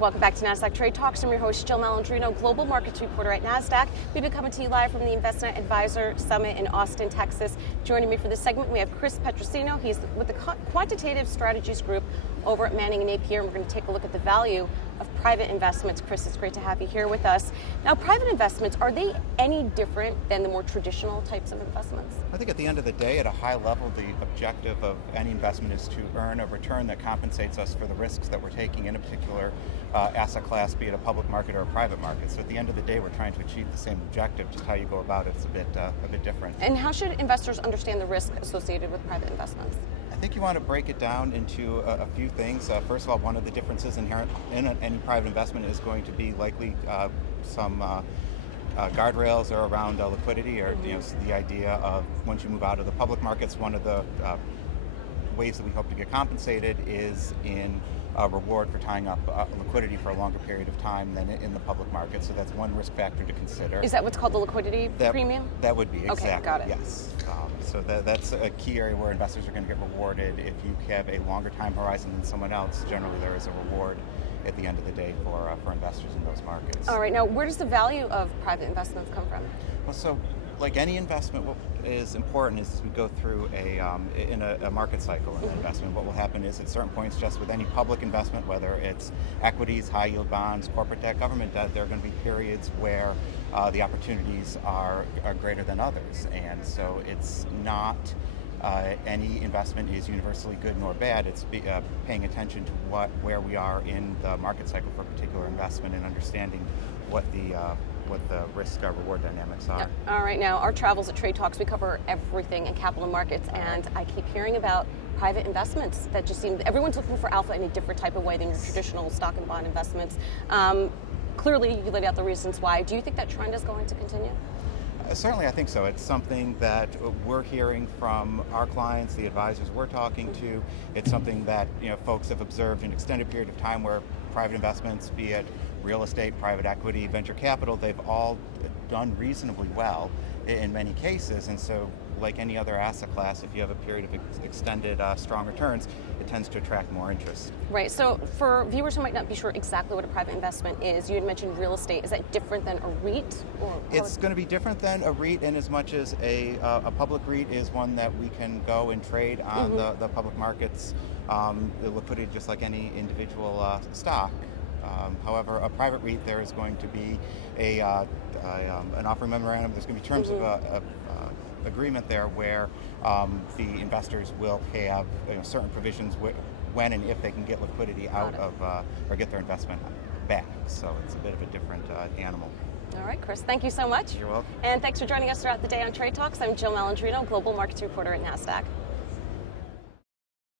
Welcome back to Nasdaq Trade Talks. I'm your host, Jill Malandrino, Global Markets Reporter at Nasdaq. We've been coming to you live from the Investment Advisor Summit in Austin, Texas. Joining me for this segment, we have Chris Petrosino. He's with the Quantitative Strategies Group over at Manning & Napier, and we're going to take a look at the value of private investments. Chris, it's great to have you here with us. Now, private investments, are they any different than the more traditional types of investments? I think at the end of the day, at a high level, the objective of any investment is to earn a return that compensates us for the risks that we're taking in a particular asset class, be it a public market or a private market. So at the end of the day, we're trying to achieve the same objective. Just how you go about it is a bit different. And how should investors understand the risk associated with private investments? I think you want to break it down into a few things. First of all, one of the differences inherent in any private investment is going to be likely some guardrails are around liquidity, or the idea of once you move out of the public markets, one of the ways that we hope to get compensated is in a reward for tying up liquidity for a longer period of time than in the public market. So that's one risk factor to consider. Is that what's called the liquidity premium? That would be, exactly. Okay, got it. Yes. So that's a key area where investors are going to get rewarded. If you have a longer time horizon than someone else, generally there is a reward at the end of the day for investors in those markets. All right, now where does the value of private investments come from? Well, so like any investment, what is important is as we go through a market cycle in an investment, what will happen is at certain points, just with any public investment, whether it's equities, high yield bonds, corporate debt, government debt, there are going to be periods where the opportunities are greater than others. And so it's not any investment is universally good nor bad. It's paying attention to where we are in the market cycle for a particular investment and understanding what the risk reward dynamics are. Yep. All right, now our travels at Trade Talks, we cover everything in capital markets, and I keep hearing about private investments that just seem, everyone's looking for alpha in a different type of way than your traditional stock and bond investments. Clearly, you laid out the reasons why. Do you think that trend is going to continue? Certainly, I think so. It's something that we're hearing from our clients, the advisors we're talking to. It's something that folks have observed an extended period of time where private investments, be it real estate, private equity, venture capital, they've all done reasonably well in many cases. And so, like any other asset class, if you have a period of extended strong returns, it tends to attract more interest. Right. So for viewers who might not be sure exactly what a private investment is, you had mentioned real estate. Is that different than a REIT? It's going to be different than a REIT in as much as a public REIT is one that we can go and trade on the public markets, the liquidity just like any individual stock. However, a private REIT, there is going to be an offering memorandum. There's going to be terms of agreement there where the investors will have certain provisions when and if they can get liquidity out of or get their investment back. So it's a bit of a different animal. All right, Chris, thank you so much. You're welcome. And thanks for joining us throughout the day on Trade Talks. I'm Jill Malandrino, Global Markets Reporter at Nasdaq.